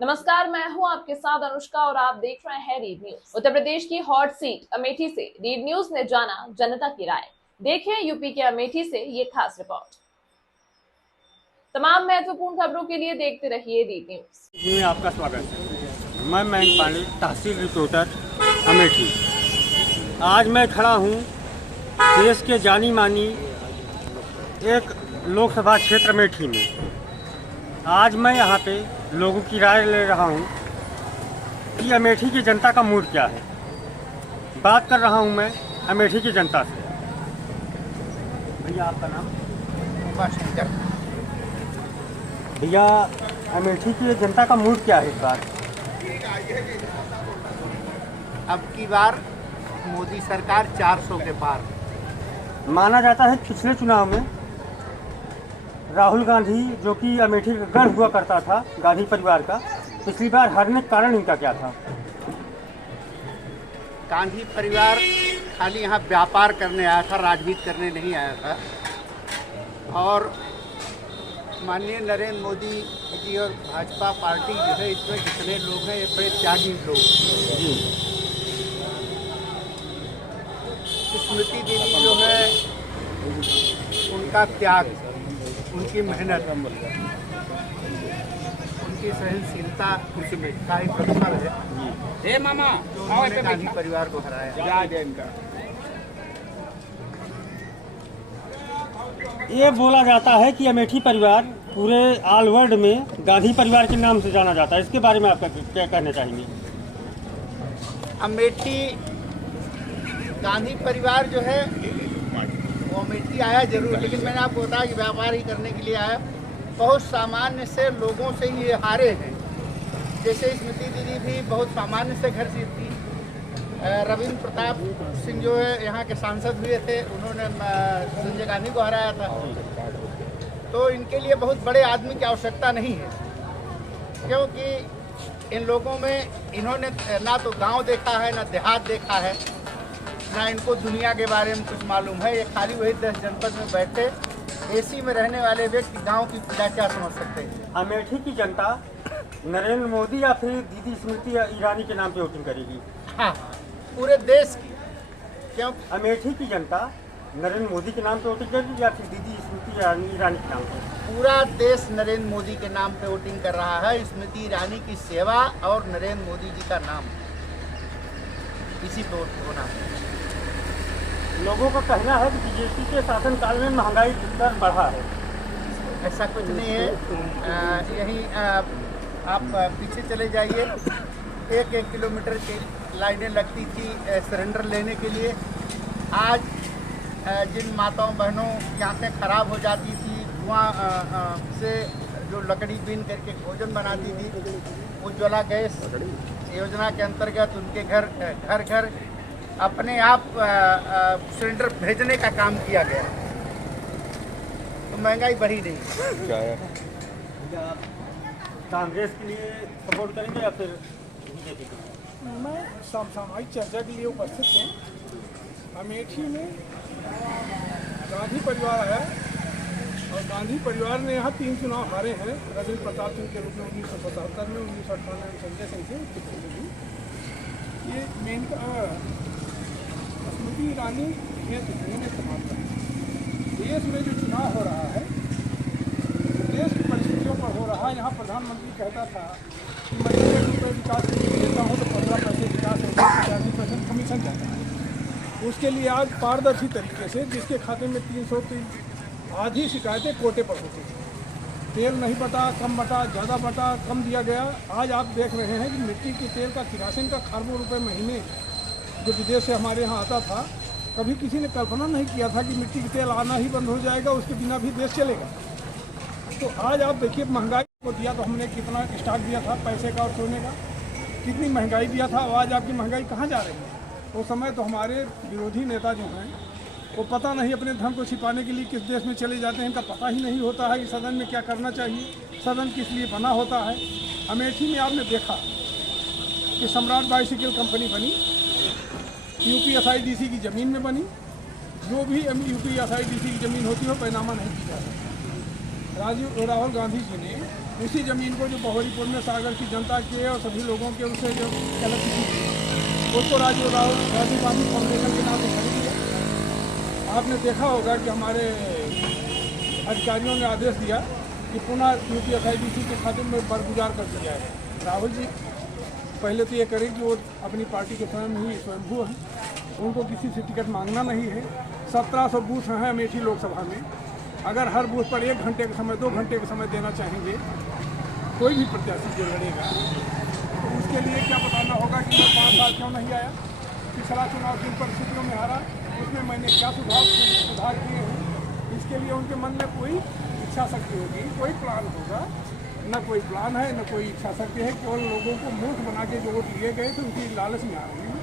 नमस्कार, मैं हूं आपके साथ अनुष्का और आप देख रहे हैं रीड न्यूज। उत्तर प्रदेश की हॉट सीट अमेठी से रीड न्यूज ने जाना जनता की राय। देखें यूपी के अमेठी से ये खास रिपोर्ट। तमाम महत्वपूर्ण खबरों के लिए देखते रहिए रीड न्यूज। जी आपका स्वागत है। मैं मयंक पांडे, तहसील रिपोर्टर अमेठी। आज मैं खड़ा हूँ देश के जानी मानी एक लोकसभा क्षेत्र अमेठी में। आज मैं यहाँ पे लोगों की राय ले रहा हूँ कि अमेठी की जनता का मूड क्या है। बात कर रहा हूँ मैं अमेठी की जनता से। भैया आपका नाम? भैया, अमेठी की जनता का मूड क्या है इस बार? अब की बार मोदी सरकार 400 के पार। माना जाता है पिछले चुनाव में राहुल गांधी, जो कि अमेठी का गढ़ हुआ करता था गांधी परिवार का, पिछली बार हारने का कारण इनका क्या था? गांधी परिवार खाली यहाँ व्यापार करने आया था, राजनीति करने नहीं आया था। और माननीय नरेंद्र मोदी जी और भाजपा पार्टी जो है, इसमें जितने लोग हैं ये बड़े त्यागी लोग। स्मृति दीदी जो है, उनका त्याग, उनकी मेहनत, उनकी सहनशीलता का एक प्रतिफल है मामा जो उन्होंने गांधी परिवार को हराया। ये बोला जाता है कि अमेठी परिवार पूरे ऑल वर्ल्ड में गांधी परिवार के नाम से जाना जाता है। इसके बारे में आपका क्या कहना चाहेंगे? अमेठी गांधी परिवार जो है वो अमेठी आया जरूर, लेकिन मैंने आपको बताया कि व्यापार ही करने के लिए आया। बहुत सामान्य से लोगों से ही ये हारे हैं। जैसे स्मृति दीदी भी बहुत सामान्य से घर से थी। रविंद्र प्रताप सिंह जो है यहाँ के सांसद हुए थे, उन्होंने संजय गांधी को हराया था। तो इनके लिए बहुत बड़े आदमी की आवश्यकता नहीं है, क्योंकि इन लोगों में इन्होंने ना तो गांव देखा है, ना देहात देखा है, ना इनको दुनिया के बारे में कुछ मालूम है। ये खाली वही 10 जनपद में बैठे एसी में रहने वाले व्यक्ति गांव की पीड़ा क्या समझ सकते हैं। अमेठी की जनता नरेंद्र मोदी या फिर दीदी स्मृति ईरानी के नाम पे वोटिंग करेगी? हाँ, पूरे देश की। क्यों? अमेठी की जनता नरेंद्र मोदी के नाम पे वोटिंग करेगी या फिर दीदी स्मृति ईरानी के नाम पे? पूरा देश नरेंद्र मोदी के नाम पे वोटिंग कर रहा है। स्मृति ईरानी की सेवा और नरेंद्र मोदी जी का नाम, इसी पे वोट होना है। लोगों का कहना है कि बीजेपी के शासनकाल में महंगाई दर बढ़ा है। ऐसा कुछ नहीं है। यहीं आप पीछे चले जाइए, 1-1 किलोमीटर की लाइनें लगती थी सिलेंडर लेने के लिए। आज जिन माताओं बहनों की आँखें खराब हो जाती थी, धुआं से जो लकड़ी बीन करके भोजन बनाती थी, उज्ज्वला गैस योजना के अंतर्गत उनके घर घर अपने आप सिलेंडर भेजने का काम किया गया। तो महंगाई बढ़ी नहीं। कांग्रेस के लिए सपोर्ट करेंगे या फिर बीजेपी को? मैं सामयिक चर्चा के लिए उपस्थित हूँ। अमेठी में गांधी परिवार आया और गांधी परिवार ने यहाँ 3 चुनाव हारे हैं। रविंद्र प्रताप सिंह के रूप में 1977 में, 1998 में संजय सिंह से। ये मेन स्मृति ईरानी इस्तेमाल कर देश में जो चुनाव हो रहा है, देश की परिस्थितियों पर हो रहा है। यहाँ प्रधानमंत्री कहता था कि मैं 1 रुपये विकास के लिए देता हूँ तो 15 पैसे विकास होता है, 40% कमीशन जाता है। उसके लिए आज पारदर्शी तरीके से जिसके खाते में 303 आधी शिकायतें कोटे पर होती थी। तेल नहीं बटा, कम बटा, ज़्यादा बटा, कम दिया गया। आज आप देख रहे हैं कि मिट्टी के तेल का किरासन का खरबों रुपये महीने जो विदेश से हमारे यहाँ आता था, कभी किसी ने कल्पना नहीं किया था कि मिट्टी का तेल आना ही बंद हो जाएगा, उसके बिना भी देश चलेगा। तो आज आप देखिए, महंगाई को दिया तो हमने कितना स्टॉक दिया था पैसे का और सोने का, कितनी महंगाई दिया था। आज आपकी महंगाई कहाँ जा रही है? उस समय तो हमारे विरोधी नेता जो हैं, वो पता नहीं अपने धन को छिपाने के लिए किस देश में चले जाते हैं। इनका पता ही नहीं होता है कि सदन में क्या करना चाहिए, सदन किस लिए बना होता है। अमेठी में आपने देखा कि सम्राट बाइसिकल कंपनी बनी, यूपीएसआईडीसी की ज़मीन में बनी। जो भी यूपीएसआईडीसी की ज़मीन होती है वो पैनामा नहीं की जाती। राहुल गांधी जी ने उसी ज़मीन को जो बहोरीपुर में सागर की जनता के और सभी लोगों के उसे जो गलत थी उसको राजीव गांधी फाउंडेशन के नाम से खरीद लिया। आपने देखा होगा कि हमारे अधिकारियों ने आदेश दिया कि पुनः UPSIBC के खाते में बरगुजार कर दिया है। राहुल जी पहले तो ये करें कि वो अपनी पार्टी के स्वयंभू हैं, उनको किसी से टिकट मांगना नहीं है। 1700 बूथ हैं अमेठी लोकसभा में, अगर हर बूथ पर 1 घंटे का समय 2 घंटे का समय देना चाहेंगे कोई भी प्रत्याशी जो लड़ेगा तो उसके लिए क्या बताना होगा कि मैं 5 साल क्यों नहीं आया, पिछला चुनाव किन परिस्थितियों में हारा, उसमें मैंने क्या सुधार किए हैं। इसके लिए उनके मन में कोई इच्छा शक्ति होगी, कोई प्लान होगा, न कोई प्लान है न कोई इच्छा शक्ति है। केवल लोगों को मूर्ख बना के जो वोट लिए गए थे उनकी लालच में आ रही है।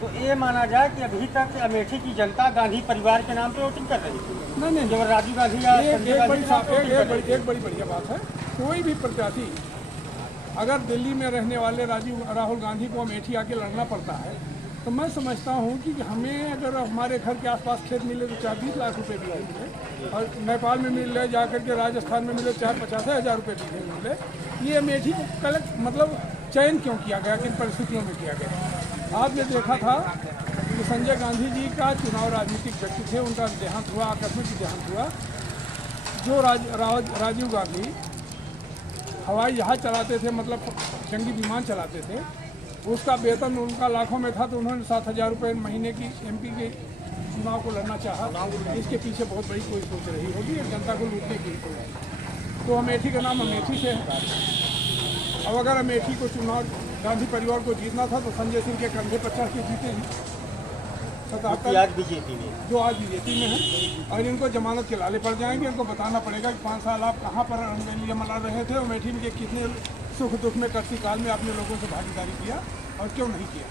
तो ये माना जाए कि अभी तक अमेठी की जनता गांधी परिवार के नाम पे वोटिंग कर रही थी। नहीं जब राजीव गांधी या एक बड़ी बढ़िया बात है, कोई भी प्रत्याशी अगर दिल्ली में रहने वाले राहुल गांधी को अमेठी आके लड़ना पड़ता है तो मैं समझता हूँ कि हमें अगर हमारे घर के आसपास खेत मिले तो 4-20 लाख रुपए भी मिले, और नेपाल में मिले, जाकर के राजस्थान में मिले 50,000 रुपये भी मिले। ये अमेठी को कलेक्ट मतलब चयन क्यों किया गया, किन परिस्थितियों में किया गया। आपने देखा था कि संजय गांधी जी का चुनाव राजनीतिक व्यक्ति थे, उनका देहांत हुआ, आकस्मिक देहांत हुआ। जो राजीव गांधी हवाई जहाज चलाते थे, मतलब जंगी विमान चलाते थे, उसका वेतन उनका लाखों में था, तो उन्होंने 7,000 रुपये महीने की MP के चुनाव को लड़ना चाहा। इसके पीछे बहुत बड़ी कोई सोच रही होगी, जनता को लूटने की कोई। तो अमेठी का नाम अमेठी से है। अब अगर अमेठी को चुनाव गांधी परिवार को जीतना था तो संजय सिंह के कंधे 50 के जीते हैं, 77 आज बीजेपी में, जो आज बीजेपी में है। और इनको जमानत के लाले पड़ जाएंगे। इनको बताना पड़ेगा कि 5 साल आप कहाँ पर रंगेलियाँ मना रहे थे, अमेठी में कितने सुख दुख में कष्ट काल में आपने लोगों से भागीदारी किया और क्यों नहीं किया।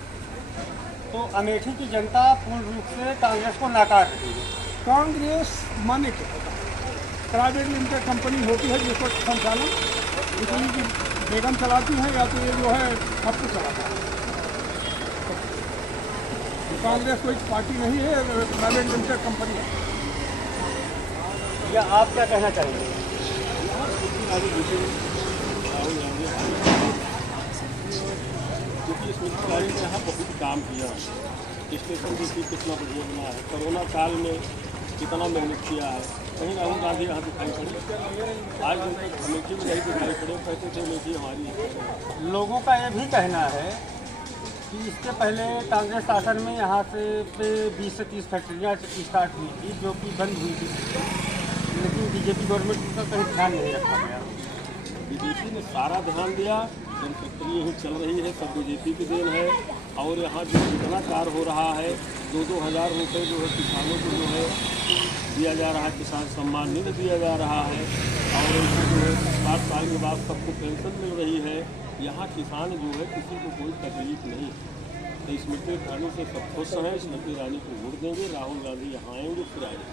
तो अमेठी की जनता पूर्ण रूप से कांग्रेस को नाकार रही है। कांग्रेस माने क्या होता है, प्राइवेट लिमिटेड कंपनी होती है जिसको संचालन इतनी की बेगम चलाती है या तो ये जो है हफ्ते चलाता है। कांग्रेस कोई पार्टी नहीं है, प्राइवेट लिमिटेड कंपनी है। या आप क्या कहना चाहेंगे? क्योंकि इस मित्रकारी ने यहाँ बहुत काम किया, स्टेशन भी कितना बढ़िया बना है, कोरोना काल में कितना मेहनत किया है। कहीं राहुल गांधी यहाँ दिखाई पड़े, आज अमेठी में नहीं दिखाई पड़े, कहते थे अमेठी हमारी है। लोगों का ये भी कहना है कि इसके पहले कांग्रेस शासन में यहाँ से 20 से 30 फैक्ट्रियाँ स्टार्ट हुई थी जो कि बंद हुई थी, लेकिन बीजेपी गवर्नमेंट का कहीं ध्यान नहीं रखा गया। बीजेपी ने सारा ध्यान दिया, जन फैक्ट्री यहीं चल रही है, सब बीजेपी की देन है। और यहाँ जो कितना कार्य हो रहा है, 2-2 हज़ार रुपये जो है किसानों को जो है दिया जा रहा है, किसान सम्मान निधि दिया जा रहा है। और इनको जो है 60 साल के बाद सबको पेंशन मिल रही है। यहाँ किसान जो है किसी को कोई तकलीफ नहीं। तो स्मृति ईरानी से सब खुश हैं, स्मृति ईरानी को वोट देंगे, राहुल गांधी यहाँ आएंगे, फिर आएंगे।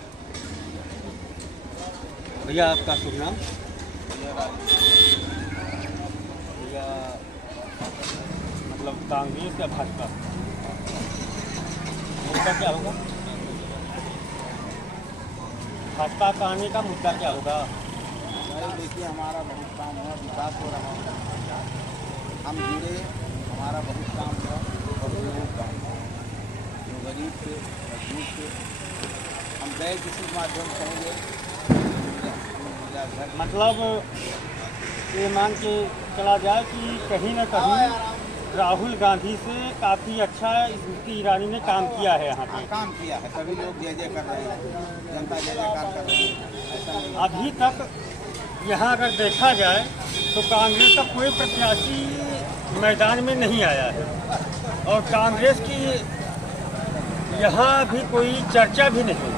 भैया आपका शुभ नाम? भैया मतलब कांग्रेस या भाजपा, मुद्दा क्या होगा? भाजपा का आने का मुद्दा क्या होगा? देखिए हमारा बहुत काम हुआ, विकास हो रहा है, हम जुड़े, हमारा बहुत काम हुआ, और लोगों काम हुआ, जो गरीब थे मजबूत थे, हम गए किसी माध्यम से होंगे। मतलब ये मान के चला जाए कि कहीं ना कहीं राहुल गांधी से काफ़ी अच्छा स्मृति ईरानी ने काम किया है यहाँ पे। काम किया है, सभी लोग जय जय कर रहे हैं, जनता जय जयकार कर रही है। ऐसा नहीं अभी तक यहाँ अगर देखा जाए तो कांग्रेस का कोई प्रत्याशी मैदान में नहीं आया है, और कांग्रेस की यहाँ भी कोई चर्चा भी नहीं है,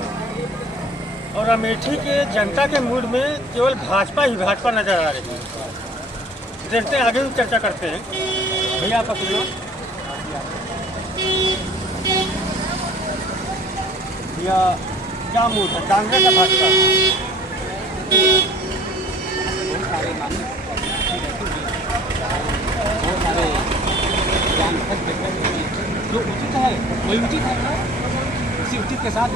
और अमेठी के जनता के मूड में केवल भाजपा ही भाजपा नजर आ रही है। देखते हैं, आगे भी चर्चा करते हैं। भैया आपका सुनो। भैया क्या मूड है, कांग्रेस या भाजपा? बहुत सारे जो उचित है वही उचित है, उसी उचित के साथ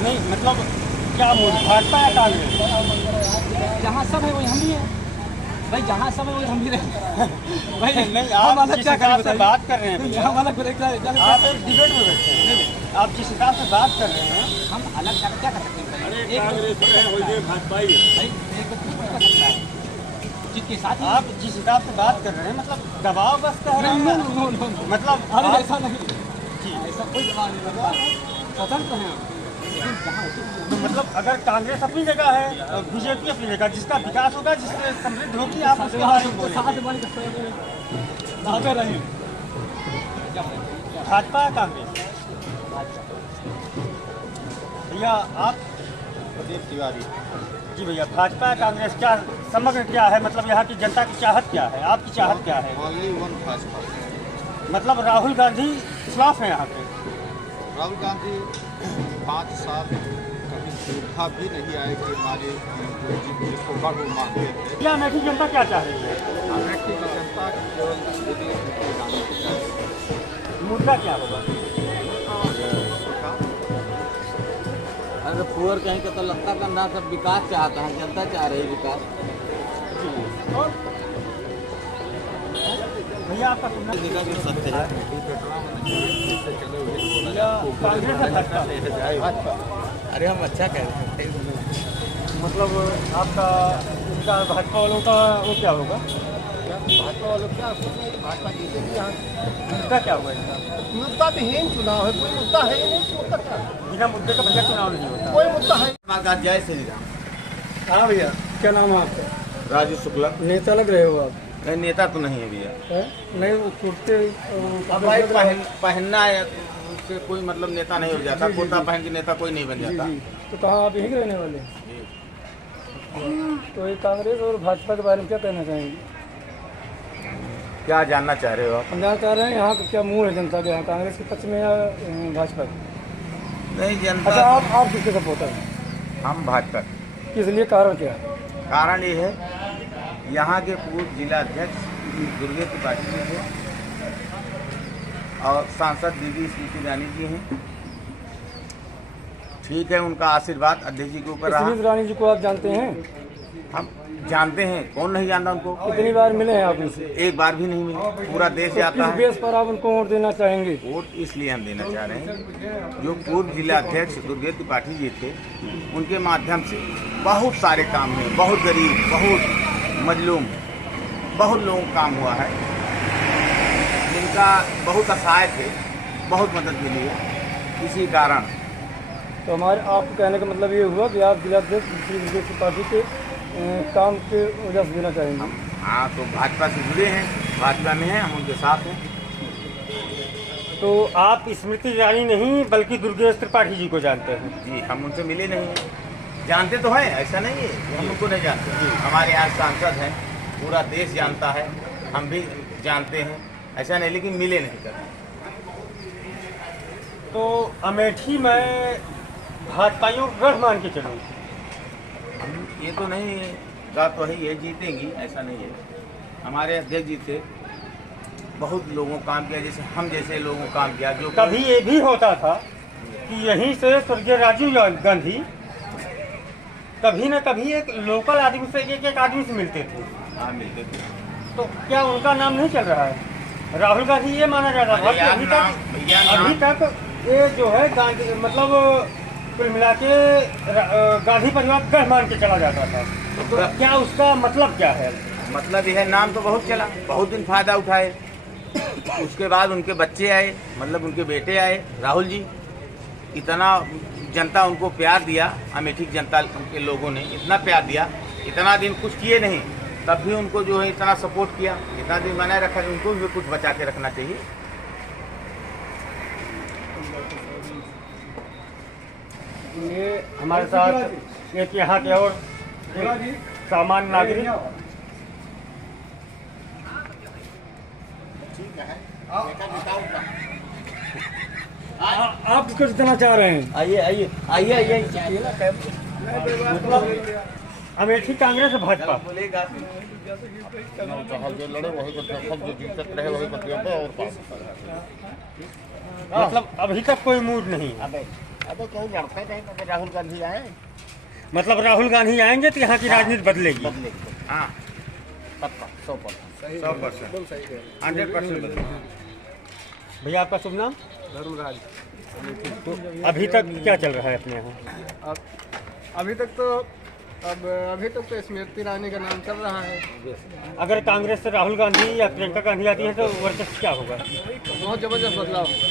नहीं मतलब क्या मूड, भाजपा या कांग्रेस? जहाँ सब है वही हम भी हैं भाई, जहाँ सब है वही हम भी रहे भाई। नहीं, हम आप अलग जिस क्या हिसाब करें से बताइए? बात कर रहे हैं हम अलग बोले क्या आप एक डिबेट में बैठे हैं। आप जिस हिसाब से बात कर रहे हैं हम अलग क्या कर सकते हैं भाई? अरे कांग्रेस है हो जाए भाजपा ही है। भाई एक व्यक्ति कुछ कर सकता है जिसके साथ ही आप जिस हिसाब से बात कर रहे हैं मतलब दबाव बस कह रहे हैं नो मतलब अरे आप- ऐसा नहीं जी, ऐसा कोई दबाव नहीं लगता, स्वतंत्र हैं हम। लेकिन जहाँ तो मतलब अगर कांग्रेस अपनी जगह है और बीजेपी अपनी जगह, जिसका विकास होगा जिससे समृद्ध होगी आप उसके बारे में बोलेंगे। भाजपा या कांग्रेस? भैया आप प्रदीप तिवारी। जी भैया, भाजपा या कांग्रेस क्या समग्र क्या है, मतलब यहाँ की जनता की चाहत क्या है, आपकी चाहत क्या है? Only one Bhajpa. मतलब राहुल गांधी खिलाफ है यहाँ पे? राहुल गांधी 5 साल कभी सुविधा भी नहीं आएगी हमारे जिसको बढ़ मांगते थे। क्या अमेठी जनता क्या चाह रही है? अमेठी की जनता केवल विदेश में जाने की चाहती मुद्दा क्या होगा? अगर पुअर कहीं का तो लगता करना सब विकास चाहता है, जनता चाह रही है विकास। और भैया आपका सुनना कांग्रेस है भाजपा? अरे हम अच्छा कह रहे हैं। मतलब आपका इनका भाजपा वालों का वो क्या होगा? भाजपा वालों क्या भाजपा जीतेगी यहाँ। मुद्दा क्या होगा इनका? मुद्दा विहीन चुनाव है, कोई मुद्दा है ही नहीं। मुद्दा क्या है? बिना मुद्दे का भैया चुनाव नहीं होता। कोई मुद्दा है। जय श्री राम। हाँ भैया, क्या नाम है आपका? राजू शुक्ला। नेता लग रहे हो आप? नहीं, नेता तो नहीं है भैया। नहीं, वो कुर्ते अब भाई पहनना है उससे कोई मतलब नेता नहीं हो जाता। कुर्ता पहन के नेता कोई नहीं बन जाता। तो कहाँ आप यहीं के रहने वाले? तो ये कांग्रेस और भाजपा के बारे में क्या कहना चाहेंगे? क्या जानना चाह रहे हो आप? हम जानना चाह रहे हैं यहाँ का क्या मूड है जनता के, यहाँ कांग्रेस के पक्ष में या भाजपा के? नहीं, अच्छा, जनता आप किसके सपोर्टर हैं? हम भाजपा। किस लिए, कारण क्या है? कारण ये है यहाँ के पूर्व जिला अध्यक्ष दुर्गे त्रिपाठी जी थे और सांसद दीदी स्मृति ईरानी जी हैं। ठीक है, उनका आशीर्वाद अध्यक्ष जी के ऊपर रहा। स्मृति ईरानी जी को आप जानते हैं? हम जानते हैं, कौन नहीं जानता उनको। कितनी बार मिले हैं आप उनसे? एक बार भी नहीं मिले। पूरा देश जाता किस है। बेस पर आप उनको वोट देना चाहेंगे? वोट इसलिए हम देना चाह रहे हैं, जो पूर्व जिला अध्यक्ष दुर्गे त्रिपाठी जी थे, उनके माध्यम से बहुत सारे काम हुए। बहुत गरीब, बहुत मजलूम, बहुत लोगों का काम हुआ है। जिनका बहुत असहाय थे, बहुत मदद मिली है। इसी कारण तो हमारे आपको कहने का मतलब ये हुआ कि आप जिलाध्यक्ष श्री दुर्गे त्रिपाठी के काम के वजह से देना चाहेंगे? हाँ, तो भाजपा से जुड़े हैं, भाजपा में हैं, हम उनके साथ हैं। तो आप स्मृति ईरानी नहीं बल्कि दुर्गे त्रिपाठी जी को जानते हैं? जी, हम उनसे मिले नहीं हैं। जानते तो हैं, ऐसा नहीं है कि हम उनको नहीं जानते। हमारे यहाँ सांसद हैं, पूरा देश जानता है, हम भी जानते हैं, ऐसा नहीं, लेकिन मिले नहीं कभी। तो अमेठी में भाजपाइयों को गढ़ मान के चलो? ये तो नहीं बात तो है, ये जीतेंगी ऐसा नहीं है। हमारे अध्यक्ष जी थे, बहुत लोगों को काम किया, जैसे हम जैसे लोगों को काम किया। जो कभी ये भी होता था कि यहीं से स्वर्गीय राजीव गांधी कभी न कभी एक लोकल आदमी से एक आदमी से मिलते थे। हाँ, मिलते थे। तो क्या उनका नाम नहीं चल रहा है? राहुल गांधी ये माना जाता था कि अभी तक ये जो है गांधी मतलब कुल मिला के गांधी परिवार गढ़ मान के चला जाता था। तो क्या उसका मतलब क्या है? मतलब यह नाम तो बहुत चला, बहुत दिन फायदा उठाए। उसके बाद उनके बच्चे आए, मतलब उनके बेटे आए, राहुल जी। इतना जनता उनको प्यार दिया, अमेठी की जनता के लोगों ने इतना प्यार दिया। इतना दिन कुछ किए नहीं, तब भी उनको जो है इतना सपोर्ट किया। इतना दिन बनाए रखा, उनको भी कुछ बचा के रखना चाहिए। ये हमारे साथ एक यहाँ के और सामान्य नागरिक। आप किसको जिताना चाह रहे हैं? आइए आइए आइए आइए। मतलब अमेठी कांग्रेस और भाजपा? बोलेगा जो लड़े वही को जो जीतते रहे वही को और पास। मतलब अभी तक कोई मूड नहीं? अबे कहीं लड़ते नहीं, तो राहुल गांधी आए। मतलब राहुल गांधी आएंगे तो यहाँ की राजनीति बदलेगी। हाँ पक्का 100%। 100% भैया आपका शुभ नाम? धर्मराज। तो अभी तक क्या चल रहा है अपने यहाँ? अभी तक तो स्मृति ईरानी का नाम चल रहा है। अगर कांग्रेस से राहुल गांधी या प्रियंका गांधी आती है तो वर्चस्व क्या होगा? बहुत जबरदस्त बदलाव होगा।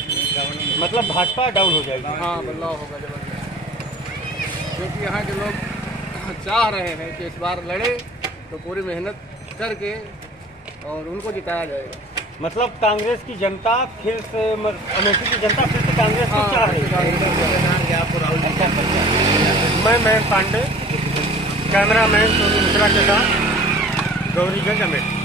मतलब भाजपा डाउन हो जाएगी। हाँ, बदलाव होगा जबरदस्त, क्योंकि यहाँ के लोग चाह रहे हैं कि इस बार लड़े तो पूरी मेहनत करके और उनको जिताया जाएगा। मतलब कांग्रेस की जनता फिर से अमेठी की जनता फिर से कांग्रेस को चाह रही है। मैं मयंक पांडे, कैमरामैन सोनू मिश्रा के साथ, गौरीगंज, अमेठी।